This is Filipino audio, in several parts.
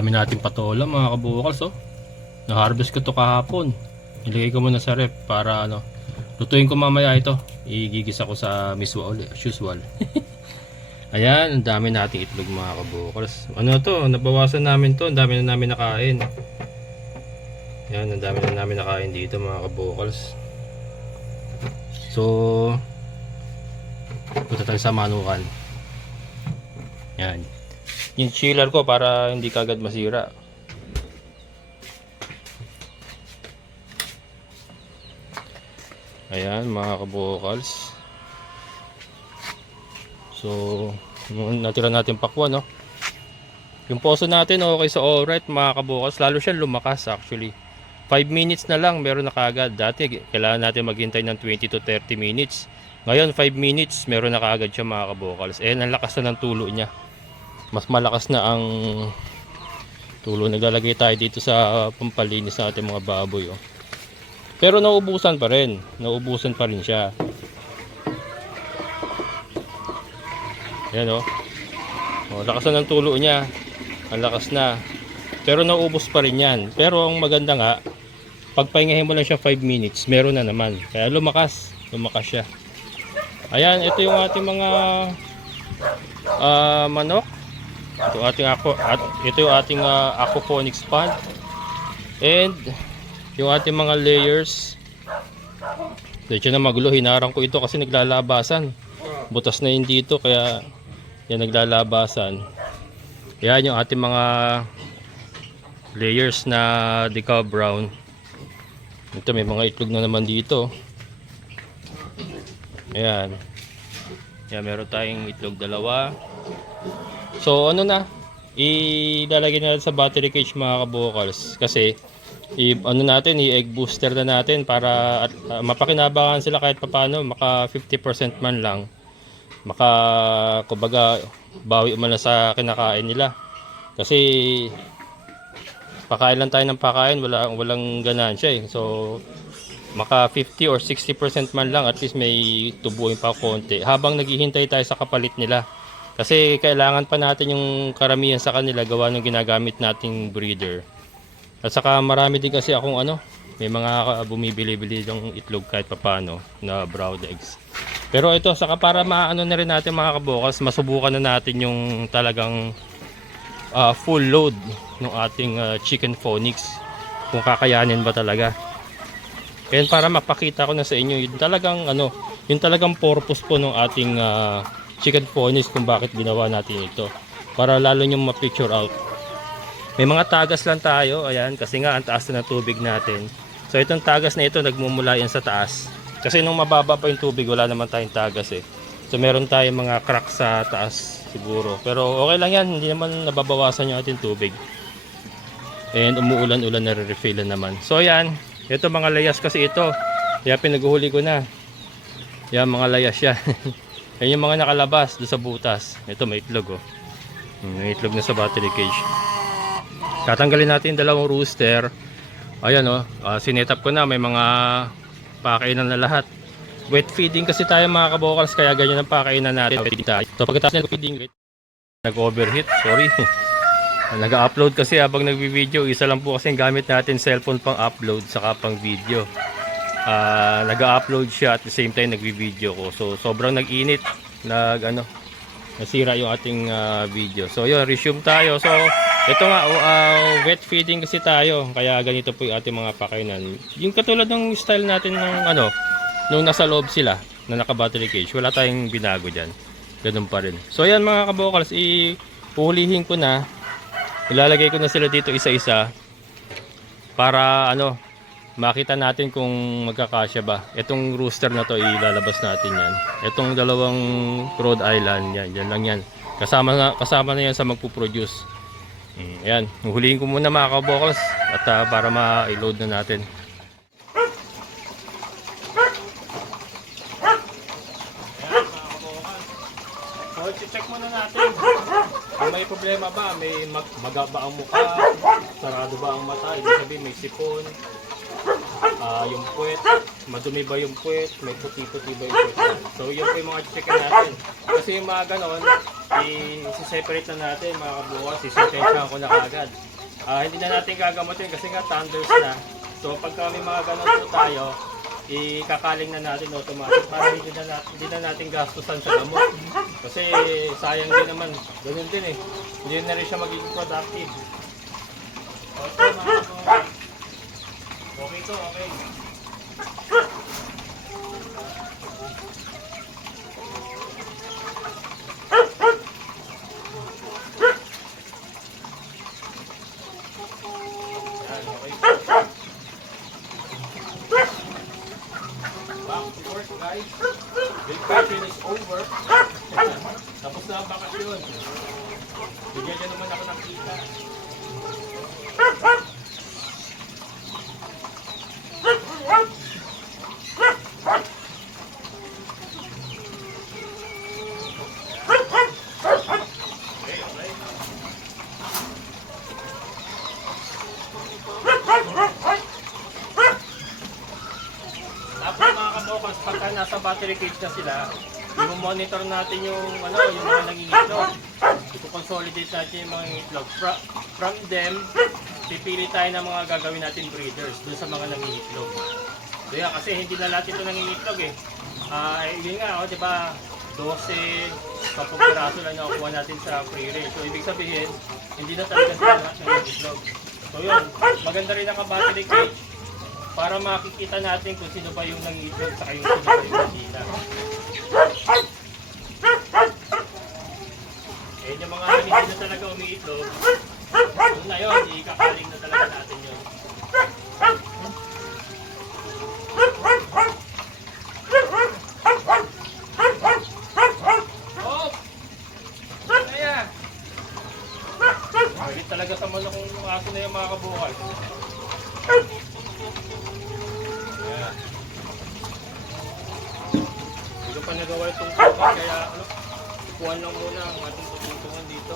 Dami nating patola mga kabukals, oh. Na-harvest ko to kahapon. Nilagay ko muna sa ref para ano, lutuin ko mamaya ito. Igigisa ko sa miswa ulit, as usual. Ayan, ang dami nating itlog mga kabukals. Ano to, nabawasan namin to, ang dami na namin nakain. Ayan, ang dami na namin nakain dito mga kabukals. So, punta tayo sa manukan. Ayan. Yung chiller ko para hindi kagad masira. Ayan mga kabukals. So natira natin pakwan, no? Yung poso natin okay sa alright mga kabukals. Lalo siya lumakas actually. 5 minutes na lang meron na kagad. Dati kailangan natin maghintay ng 20 to 30 minutes. Ngayon 5 minutes meron na kagad siya mga kabukals. Eh ang lakas na ng tulo niya. Mas malakas na ang tulo. Naglalagay tayo dito sa pampalinis ng ating mga baboy, oh. Pero nauubusan pa rin. Nauubusan pa rin siya. Yan, oh. Oh, lakas na ng tulo niya. Ang lakas na. Pero nauubos pa rin yan. Pero ang maganda nga, pagpahingahin mo lang siya 5 minutes, meron na naman. Kaya lumakas. Lumakas siya. Ayan, ito yung ating mga manok. Ito yung ating aquaponics pond. And yung ating mga layers. Dito na magulo, hinarang ko ito kasi naglalabasan. Butas na yun dito kaya yan naglalabasan. Yan yung ating mga layers na decal brown. Ito may mga itlog na naman dito. Ayan. Yan, meron tayong itlog dalawa. So ano na, ilalagay natin sa battery cage mga kabukals kasi ano natin, i-egg booster na natin para mapakinabangan sila kahit papano, maka 50% man lang, maka kumbaga bawi man na sa kinakain nila kasi pakain lang tayo ng pakain, walang ganansya eh. So maka 50 or 60% man lang, at least may tubuin pa konti habang naghihintay tayo sa kapalit nila. Kasi kailangan pa natin yung karamihan sa kanila gawa ng ginagamit nating breeder. At saka marami din kasi akong may mga bumibili-bili ng itlog kahit papano na brown eggs. Pero ito, saka para maano na rin natin mga kabukals, masubukan na natin yung talagang full load ng ating chicken phonics. Kung kakayanin ba talaga. Kaya para mapakita ko na sa inyo yung talagang purpose po ng ating chicken phonics kung bakit ginawa natin ito, para lalo nyo ma-picture out. May mga tagas lang tayo, ayan, kasi nga ang taas na ng tubig natin. So itong tagas na ito nagmumula yan sa taas kasi nung mababa pa yung tubig wala naman tayong tagas eh. So meron tayong mga crack sa taas siguro, pero okay lang yan, hindi naman nababawasan yung ating tubig. And umuulan-ulan na re-refillan naman. So ayan, ito mga layas kasi ito, kaya pinaguhuli ko na. Yan mga layas yan. Yan yung mga nakalabas doon sa butas. Ito may itlog, oh. May itlog na sa battery cage. Tatanggalin natin yung dalawang rooster. Ayan, oh. Sinetap ko na, may mga pakainan na lahat. Wet feeding kasi tayo mga kabukals, kaya ganyan ang pakainan natin. So pagkatapos ng feeding, nag-overheat, sorry. Nag-upload kasi habang nagbi-video. Isa lang po kasi gamit natin cellphone pang upload saka pang video. Nag-upload siya at the same time nagbi-video ko. So sobrang nag-init, nasira yung ating video. So yun, resume tayo. So ito nga, wet feeding kasi tayo, kaya ganito po yung ating mga pakainan. Yung katulad ng style natin nung nasa loob sila na naka-battery cage, wala tayong binago dyan. Ganun pa rin. So ayan mga kabukals, ipuhulihin ko na. Ilalagay ko na sila dito isa-isa para makita natin kung magkakasya ba. Itong rooster na to ilalabas natin yan. Itong dalawang Rhode Island yan lang yan. Kasama na yan sa magpo-produce. Ayan, huhulihin ko muna mga kabukals at para ma-load na natin. Ayan mga kabukals. So i-check muna natin kung may problema ba, may magaba ang mukha, sarado ba ang mata, ibig sabihin may sipon. Yung puwet, madumi ba yung puwet, may puti-puti ba yung puwet. So yun po yung mga check natin. Kasi yung mga ganon, i-separate na natin mga kabukal. Sisipensyahan ko na kagad. Hindi na natin gagamutin kasi nga thunders na. So pagka may mga ganun po tayo, ikakaling na natin automatic para hindi na natin gastusan sa gamot. Kasi sayang din naman. Ganun din eh. Hindi na rin siya magiging productive. Okay mga kabukal. Okay to, okay. Guys, vacation is over. Tapos na ang bakasyon. Bigyan niyo naman ako ng kita. Pagka nasa battery cage na sila, i-monitor natin yung mga nangingitlog. I-consolidate natin yung mga nangingitlog. From them, pipili tayo ng mga gagawin natin breeders dun sa mga nangingitlog. Kaya kasi hindi na lahat ito nangingitlog eh. Yun nga, di ba, 12 kapag piraso lang nakukuha natin sa free range. So ibig sabihin, hindi na talaga sila lahat nangingitlog. So yun, maganda rin ang battery cage para makikita natin kung sino ba yung nangiitlog sa yung sino ba yung nasila. Eh yung mga hindi na talaga umiitlog, yun na yun, ikakaling na talaga natin yun. Oh! Kaya! Malit talaga sa manok yung aso na yung mga kabukal. Hindi ko pa nagawa itong tutungan, kaya kukuhan lang muna ang ating tutungan dito.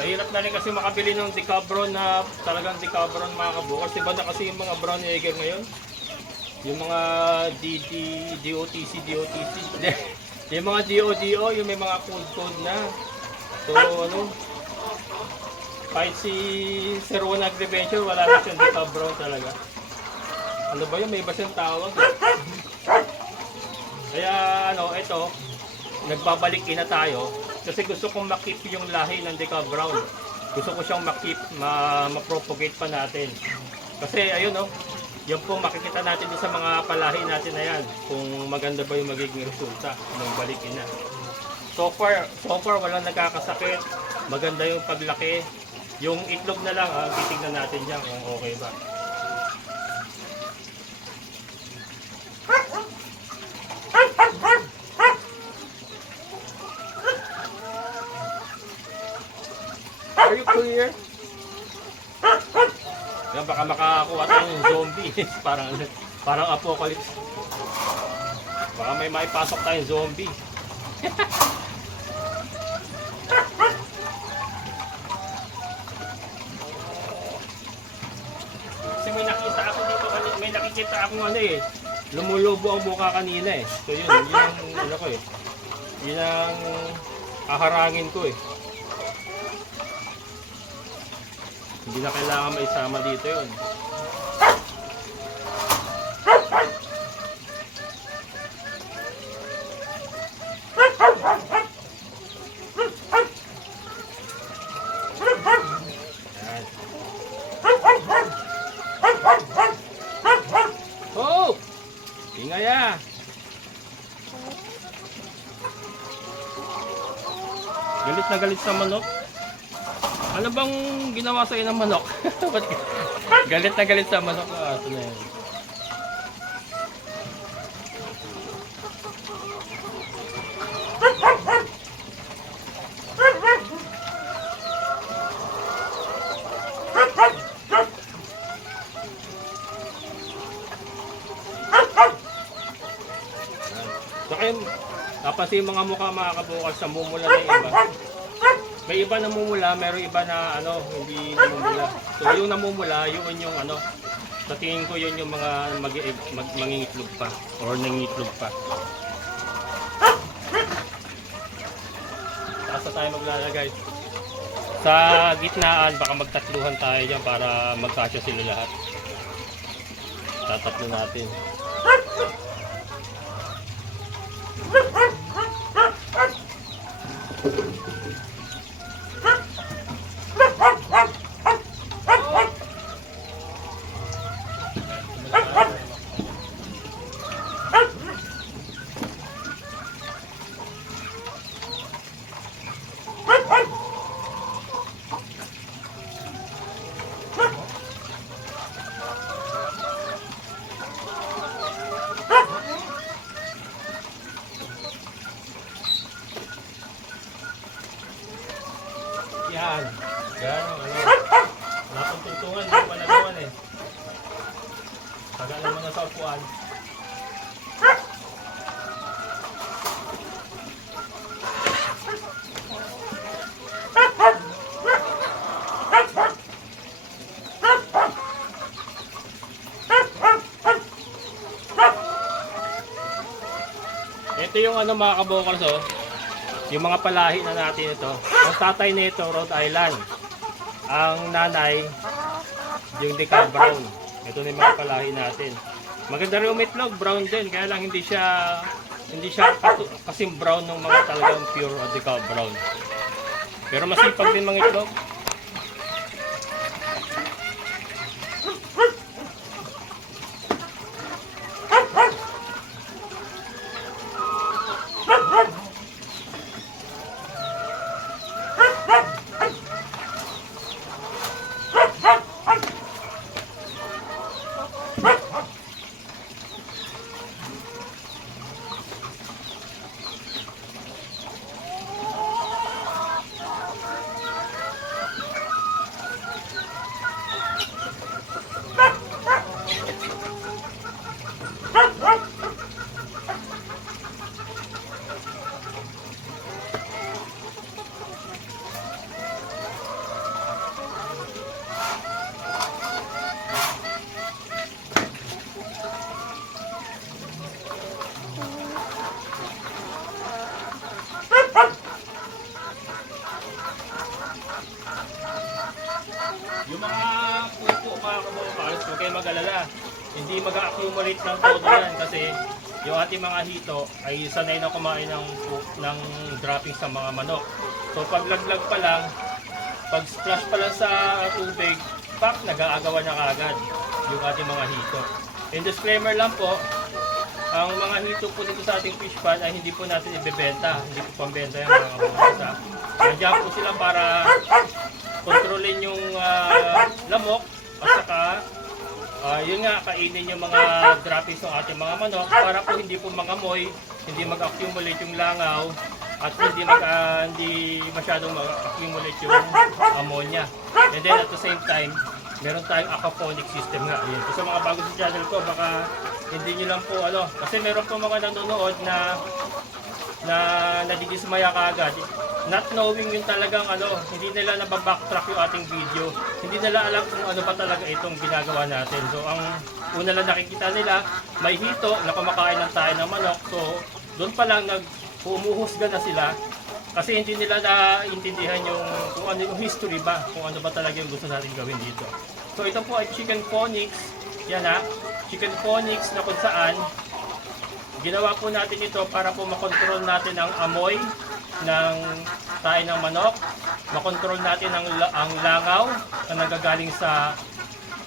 Mahirap na rin kasi makabili ng decabron na talagang decabron mga kabukal. Iba na kasi yung mga brown Jaeger ngayon. Yung mga DOTC. Yung mga DODO, yung may mga code na. So kahit si Sir Juan Agriventure, wala na siyang decabron talaga. Ano ba yun? May iba siyang tawag. Kaya ito, nagbabalik na tayo. Kasi gusto kong makip yung lahi ng decabron. Gusto ko siyang makip, ma-propagate pa natin. Kasi ayun yan po makikita natin sa mga palahi natin na yan kung maganda ba yung magiging resulta ng balikin na. So far walang nagkakasakit, maganda yung paglaki. Yung itlog na lang, titignan natin dyan kung okay ba. Are you clear? Yan, baka makakuha tayong zombie. parang apocalypse. Baka may maipasok tayong zombie. Kasi may nakita ako dito, may nakikita akong lumulubo ang mukha kanina eh. So yun ang ko eh. Yun ang haharangin ko eh. Hindi na kailangan maisama dito yun. Oh! Ingay ah! Galit na galit sa manok. Ano bang ginawa sa'yo ng manok? Galit na galit sa manok na aso na yun. So kayo, napansin yung mga mukha mga kabukal sa mumula na yung iba. May iba namumula, meron iba na ano, hindi namumula. So yung namumula, yun yung ano, sa tingin ko yun yung mga mangingitlog pa or nangingitlog pa. Taas na tayo maglalagay. Sa gitnaan, baka magtatluhan tayo dyan para magkasya sila lahat. Tatatlo natin. Yan. Yan. Wala pong tuntungan. Hindi pa nagawan eh. Tagal naman na sa upuan. Ito yung ano mga kabokals oh. Yung mga palahi na natin ito. Ang tatay nito, Rhode Island. Ang nanay, yung Decal Brown. Ito na yung mga palahi natin. Maganda rin umitlog, brown din. Kaya lang hindi siya kasing brown ng mga talagang pure Decal Brown. Pero masipag din mga itlog. Yung mga pupo mga kabokals, huwag kayo mag-alala. Hindi mag-accumulate ng todo yan kasi yung ating mga hito ay sanay na kumain ng dropping sa mga manok. So paglaglag pa lang, pag splash pa lang sa tubig, pak, nag-aagawan na kagad yung ating mga hito. And disclaimer lang po, ang mga hito po dito sa ating fish pan ay hindi po natin ibebenta. Hindi po pambenta yan mga kabokals. Nandiyan po sila para kontrolin yung lamok at saka yun nga, kainin yung mga droppings ng ating mga manok para po hindi po mangamoy, hindi mag-accumulate yung langaw at hindi masyadong mag-accumulate yung ammonia. And then at the same time, meron tayong aquaponic system nga. Ayan. So, sa mga bago sa channel ko, baka hindi nyo lang po kasi meron po mga nanonood na nadidismaya kaagad. Not knowing yung talagang hindi nila nababacktrack yung ating video. Hindi nila alam kung ano pa talaga itong ginagawa natin. So ang una lang nakikita nila, may hito na kumakain ng tayo ng manok. So doon pa lang umuhusga na sila kasi hindi nila naintindihan kung ano yung history ba, kung ano ba talaga yung gusto natin gawin dito. So ito po ay chicken phonics. Yan chicken phonics na kung saan ginawa po natin ito para po makontrol natin ang amoy ng tayo ng manok, makontrol natin ang langaw na nagagaling sa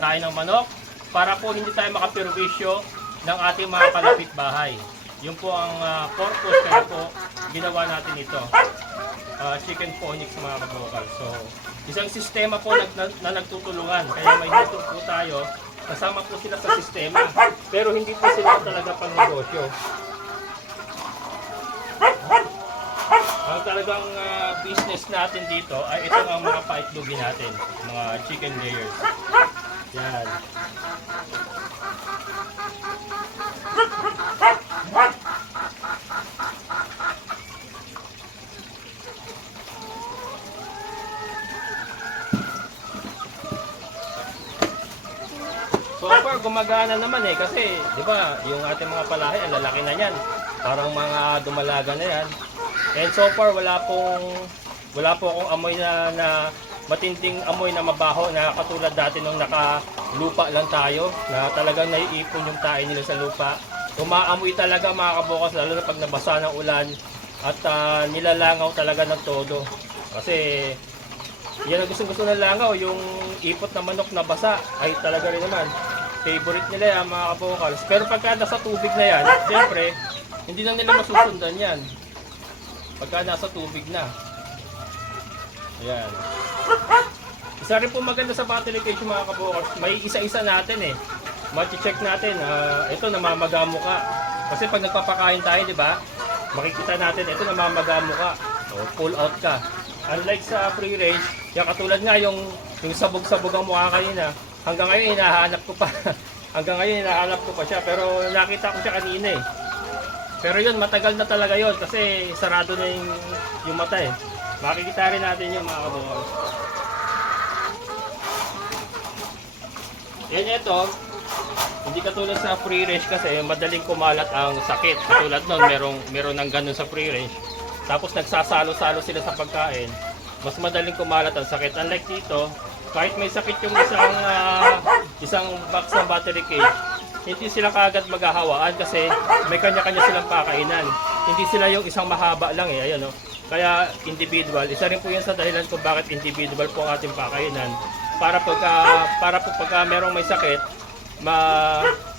tayo ng manok para po hindi tayo makapirwisyo ng ating mga kalapit bahay. Yun po ang purpose kaya po ginawa natin ito. Chicken phonics mga kabokals. So, isang sistema po na nagtutulungan. Kaya may hito po tayo. Kasama po sila sa sistema. Pero hindi po sila talaga pang negosyo. Ang talagang business natin dito ay ito ang mga paitlogin natin. Mga chicken layers. Yan. gumagana naman eh kasi, 'di ba, yung ating mga palahi, ang lalaki na niyan. Parang mga dumalaga na 'yan. And so far wala po akong amoy na matinding amoy na mabaho na katulad dati nung nakalupa lang tayo na talagang naiipon yung tae nila sa lupa. Umaamoy talaga mga kabukas lalo na pag nabasa ng ulan at nilalangaw talaga ng todo. Kasi yan ang gusto ng langaw, yung ipot na manok na basa ay talaga rin naman favorite nila yan mga kabukals. Pero pagka nasa tubig na yan, siyempre hindi na nila masusundan yan pagka nasa tubig na. Ayan. Isa rin po maganda sa battery cage mga kabukals, may isa-isa natin eh. Mati-check natin, ito namamagamo ka. Kasi pag nagpapakain tayo, di ba? Makikita natin, ito namamagamo ka. So, pull out ka. Unlike sa free range, yung katulad nga yung sabog-sabog ang mukha kanina, hanggang ngayon hinahanap ko pa. Hanggang ngayon hinahanap ko pa siya, pero nakita ko siya kanina eh. Pero yun, matagal na talaga yun kasi sarado na yung mata eh. Makikita rin natin yung mga kabukals. Yan ito, hindi katulad sa free range kasi madaling kumalat ang sakit. Katulad nun, meron ng ganun sa free range. Tapos nagsasalo-salo sila sa pagkain. Mas madaling kumalat ang sakit. Unlike dito, kahit may sakit yung isang box ng battery cage, hindi sila kaagad maghahawaan kasi may kanya-kanya silang pakainan. Hindi sila yung isang mahaba lang eh. Ayan, oh. Kaya individual. Isa rin po yan sa dahilan kung bakit individual po ang ating pakainan. Para pagka merong may sakit,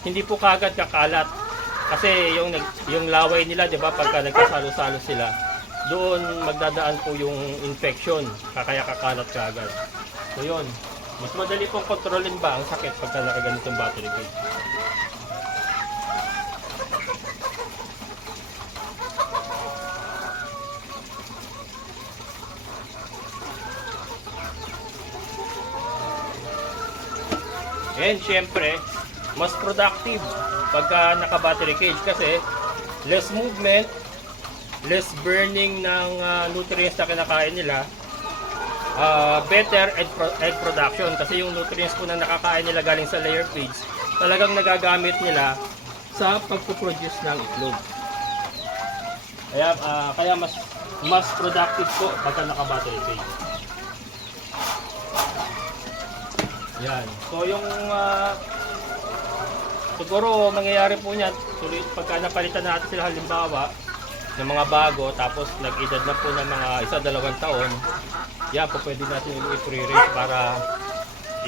hindi po kagad kakalat. Kasi yung laway nila, 'di ba, pagka nagkasalo-salo sila, doon magdadaan po yung infection, kaya kakalat kagad. So 'yun. Mas madali pong kontrolin ba ang sakit pagka nakaganitong battery cage. And syempre, mas productive pagka naka-battery cage kasi less movement, less burning ng nutrients na kinakain nila, better egg production kasi yung nutrients po na nakakain nila galing sa layer feeds talagang nagagamit nila sa pagpo-produce ng itlog. Kaya mas productive po pagka naka-battery cage. Yan. So yung siguro mangyayari po niyan, tuloy pagka napalitan natin sila halimbawa ng mga bago tapos nag-edad na po ng mga 1-2 taon, yan po pwede natin i-free range para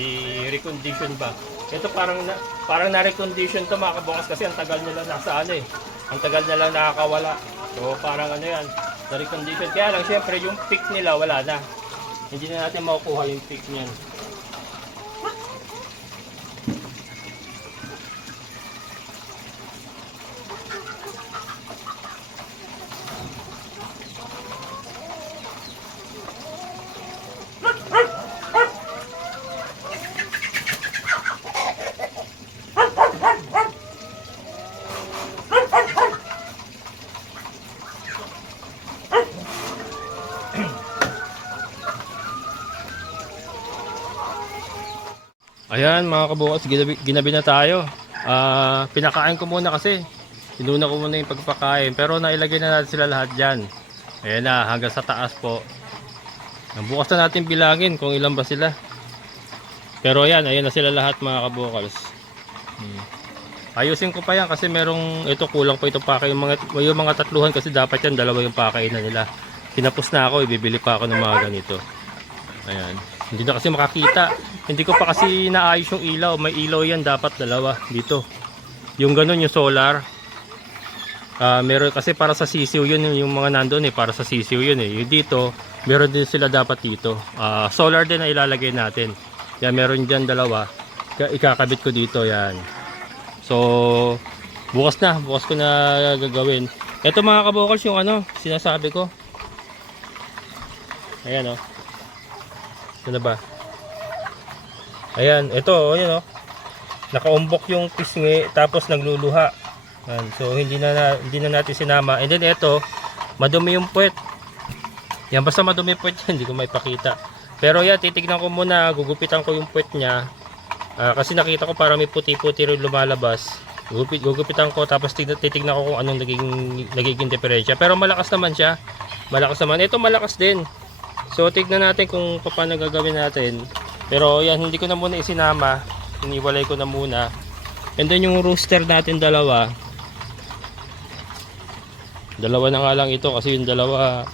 i-recondition ba. Ito parang na-recondition to mga kabukas kasi ang tagal nila nasa ano eh. Ang tagal nila nakakawala. So parang ano yan, na-recondition. Kaya lang syempre yung peak nila wala na. Hindi na natin makukuha yung peak niyan. Ayan mga kabukas, ginabi na tayo. Pinakain ko muna kasi inuna ko muna yung pagpakain, pero nailagay na natin sila lahat dyan. Ayan na, hanggang sa taas po. Bukas na natin bilangin kung ilan ba sila. Pero ayan na sila lahat mga kabukals. Ayusin ko pa yan kasi ito kulang pa itong pakain. Yung mga tatluhan kasi dapat yan, dalawa yung pakain na nila. Kinapos na ako, ibibili pa ako ng mga ganito. Ayan. Hindi na kasi makakita. Hindi ko pa kasi naayos yung ilaw. May ilaw yan, dapat dalawa dito. Yung ganun, yung solar. Meron kasi para sa sisiw yun, yung mga nandoon eh, para sa sisiw yun eh. Yung dito, meron din sila dapat dito. Solar din na ilalagay natin. Yan, meron dyan dalawa. Ikakabit ko dito, yan. So, bukas ko na gagawin. Ito mga kabukals, yung sinasabi ko. Ayan o. Ano ba? Ayan, ito, ayan o. Nakaumbok yung pisngi, tapos nagluluha. Ayan, so, hindi na natin sinama. And then, ito, madumi yung puwet. Yan, basta madumi yung puwet yan, hindi ko maipakita. Pero yan, titignan ko muna, gugupitan ko yung puwet niya. Kasi nakita ko parang may puti-puti rin lumalabas. Gugupitan ko tapos titignan ko kung anong nagiging diferensya. Pero malakas naman siya. Malakas naman. Ito malakas din. So tignan natin kung paano gagawin natin. Pero yan, hindi ko na muna isinama. Iniwalay ko na muna. And then yung rooster natin dalawa. Dalawa na nga lang ito kasi yung dalawa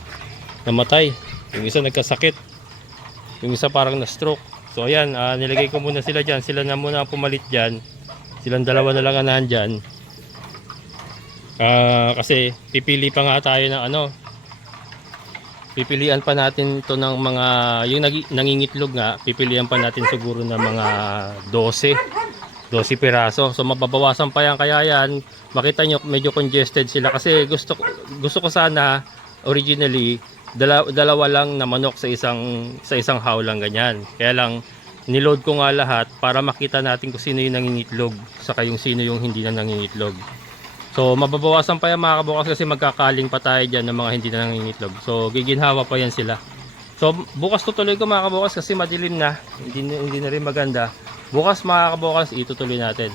namatay. Yung isa nagkasakit. Yung isa parang na-stroke. So ayan, nilagay ko muna sila dyan. Sila na muna ang pumalit dyan. Silang dalawa na lang ang nandyan. Kasi pipili pa nga tayo ng ano. Pipilian pa natin ito ng mga, yung nangingitlog nga, pipilian pa natin siguro ng mga 12 piraso. So mababawasan pa yan, kaya yan, makita nyo medyo congested sila kasi gusto ko sana originally dalawa lang na manok sa isang haw lang ganyan. Kaya lang niload ko nga lahat para makita natin kung sino yung nangingitlog saka yung sino yung hindi na nangingitlog. So mababawasan pa yan mga kabukas kasi magkakaling pa tayo dyan ng mga hindi na nangingitlog. So giginhawa pa yan sila. So bukas tutuloy ko mga kabukas kasi madilim na, hindi na rin maganda. Bukas mga kabukas itutuloy natin.